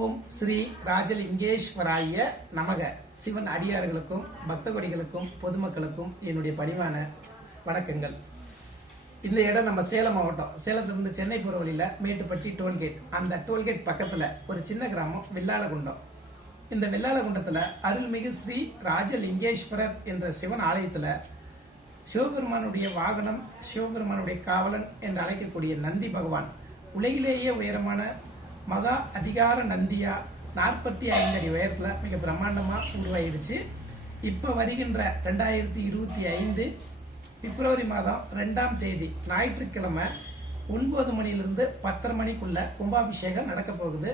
ஓம் ஸ்ரீ ராஜலிங்கேஸ்வராய நமக. சிவன் அடியார்களுக்கும் பக்தகொடிகளுக்கும் பொதுமக்களுக்கும் என்னுடைய பணிவான வணக்கங்கள். இந்த இடம் நம்ம சேலம் மாவட்டம். சேலத்திலிருந்து சென்னை போகிற வழியில் மேட்டுப்பட்டி டோல்கேட். அந்த டோல்கேட் பக்கத்தில் ஒரு சின்ன கிராமம் வெள்ளாளகுண்டம். இந்த வெள்ளாளகுண்டத்தில் அருள்மிகு ஸ்ரீ ராஜலிங்கேஸ்வரர் என்ற சிவன் ஆலயத்தில் சிவபெருமானுடைய வாகனம் சிவபெருமானுடைய காவலன் என்று அழைக்கக்கூடிய நந்தி பகவான் உலகிலேயே உயரமான மகா அதிகார நந்தியா நாற்பத்தி ஐந்து அடி உயரத்தில் மிக பிரம்மாண்டமாக உருவாயிருச்சு. இப்போ வருகின்ற ரெண்டாயிரத்தி இருபத்தி ஐந்து பிப்ரவரி மாதம் ரெண்டாம் தேதி ஞாயிற்றுக்கிழமை ஒன்பது மணிலிருந்து பத்தரை மணிக்குள்ள கும்பாபிஷேகம் நடக்க போகுது.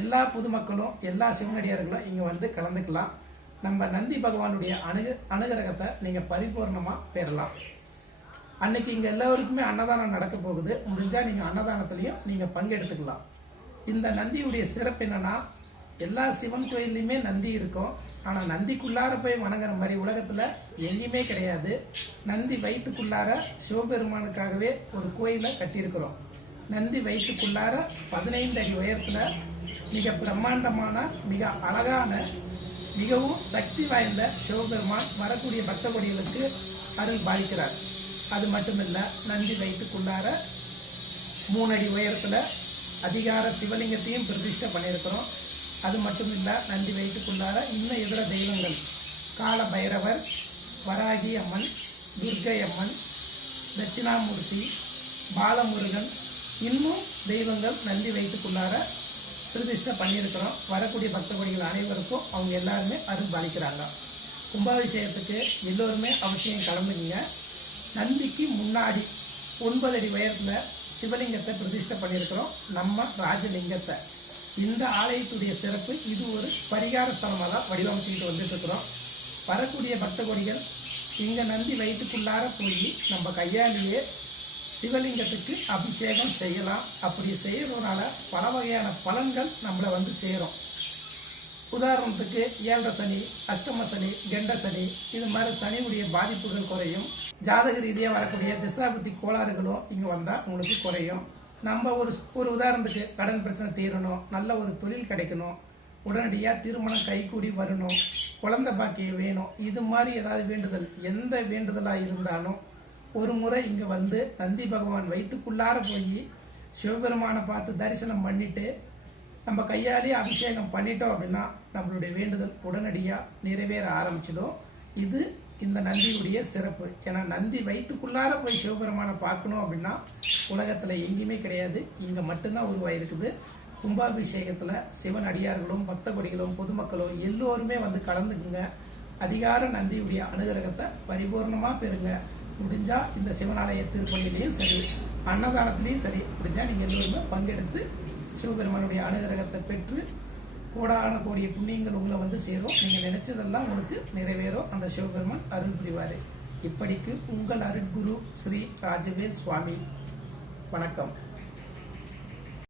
எல்லா பொதுமக்களும் எல்லா சிவனடியார்களும் இங்கே வந்து கலந்துக்கலாம். நம்ம நந்தி பகவானுடைய அணுகு அனுகிரகத்தை நீங்கள் பரிபூர்ணமாக பெறலாம். அன்னைக்கு இங்கே எல்லாருக்குமே அன்னதானம் நடக்க போகுது. முடிஞ்சால் நீங்கள் அன்னதானத்துலேயும் நீங்கள் பங்கெடுத்துக்கலாம். இந்த நந்தியுடைய சிறப்பு என்னன்னா எல்லா சிவன் கோயில்லையுமே நந்தி இருக்கும். ஆனால் நந்திக்குள்ளார போய் வணங்குற மாதிரி உலகத்தில் எங்கேயுமே கிடையாது. நந்தி வயிற்றுக்குள்ளார சிவபெருமானுக்காகவே ஒரு கோயிலை கட்டியிருக்கிறோம். நந்தி வயிற்றுக்குள்ளார பதினைந்து அடி உயரத்தில் மிக பிரம்மாண்டமான மிக அழகான மிகவும் சக்தி வாய்ந்த சிவபெருமான் வரக்கூடிய பக்த கொடிகளுக்கு அருள் பாதிக்கிறார் அது மட்டுமில்லை நந்தி வயிற்றுக்குள்ளார மூணு அடி உயரத்தில் அதிகார சிவலிங்கத்தையும் பிரதிஷ்டை பண்ணியிருக்கிறோம். அது மட்டும் இல்லை நந்தி வயிற்றுக்குள்ளார இன்னும் இதர தெய்வங்கள். கால பைரவர் வராகி அம்மன் துர்க்கை அம்மன் தட்சிணாமூர்த்தி பாலமுருகன் இன்னும் தெய்வங்கள் நந்தி வயிற்றுக்குள்ளார பிரதிஷ்டை பண்ணியிருக்கிறோம். வரக்கூடிய பக்தகோடிகள் அனைவருக்கும் அவங்க எல்லாருமே அருள்பாலிக்கிறாங்க கும்பாபிஷேகத்துக்கு எல்லோருமே அவசியம் கலந்துக்குங்க நந்திக்கு முன்னாடி ஒன்பது அடி உயரத்தில் சிவலிங்கத்தை பிரதிஷ்டை பண்ணியிருக்கிறோம். நம்ம ராஜலிங்கத்தை. இந்த ஆலயத்துடைய சிறப்பு இது ஒரு பரிகார ஸ்தலமாக தான் வடிவமைச்சுக்கிட்டு வந்துட்டு இருக்கிறோம் வரக்கூடிய பக்த கொடிகள் இங்கே நந்தி வயிற்றுக்குள்ளார போய் நம்ம கையாலேயே சிவலிங்கத்துக்கு அபிஷேகம் செய்யலாம். அப்படி செய்யறதுனால பல வகையான பலன்கள் நம்மளை வந்து சேரும். உதாரணத்துக்கு ஏழரை சனி அஷ்டம சனி கெண்ட சனி இது மாதிரி சனியுடைய பாதிப்புகள் குறையும். ஜாதக ரீதியாக வரக்கூடிய திசாபுத்தி கோளாறுகளும் இங்கே வந்தால் உங்களுக்கு குறையும். நம்ம ஒரு ஒரு உதாரணத்துக்கு கடன் பிரச்சனை தீரணும் நல்ல ஒரு தொழில் கிடைக்கணும் உடனடியாக திருமணம் கைகூடி வரணும் குழந்தை பாக்கியம் வேணும் இது மாதிரி ஏதாவது வேண்டுதல் எந்த வேண்டுதலாக இருந்தாலும் ஒரு முறை இங்கே வந்து நந்தி பகவான் வயிற்றுக்குள்ளார போய் சிவபெருமானை பார்த்து தரிசனம் பண்ணிட்டு நம்ம கையாலே அபிஷேகம் பண்ணிட்டோம் அப்படின்னா நம்மளுடைய வேண்டுதல் உடனடியாக நிறைவேற ஆரம்பிச்சிடும். இது இந்த நந்தியுடைய சிறப்பு. ஏன்னா நந்தி வயிற்றுக்குள்ளார போய் சிவபெருமானை பார்க்கணும் அப்படின்னா உலகத்தில் எங்கேயுமே கிடையாது. இங்கே மட்டும்தான் உருவாயிருக்குது. கும்பாபிஷேகத்தில் சிவன் அடியார்களும் பக்தகொடிகளும் பொதுமக்களும் எல்லோருமே வந்து கலந்துக்குங்க. அதிகார நந்தியுடைய அனுகிரகத்தை பரிபூர்ணமாக பெறுங்க. முடிஞ்சால் இந்த சிவனாலய திருப்பணிலையும் சரி அன்னதானத்துலேயும் சரி. முடிஞ்சால் நீங்கள் எல்லோருமே பங்கெடுத்து சிவபெருமானுடைய அனுகிரகத்தை பெற்று கோடான கோடிய புண்ணியங்கள் உங்களை வந்து சேரும். நீங்கள் நினைச்சதெல்லாம் உங்களுக்கு நிறைவேறும். அந்த சிவபெருமான் அருள் புரிவார். இப்படிக்கு உங்கள் அருட்குரு ஸ்ரீ ராஜவேல் சுவாமி. வணக்கம்.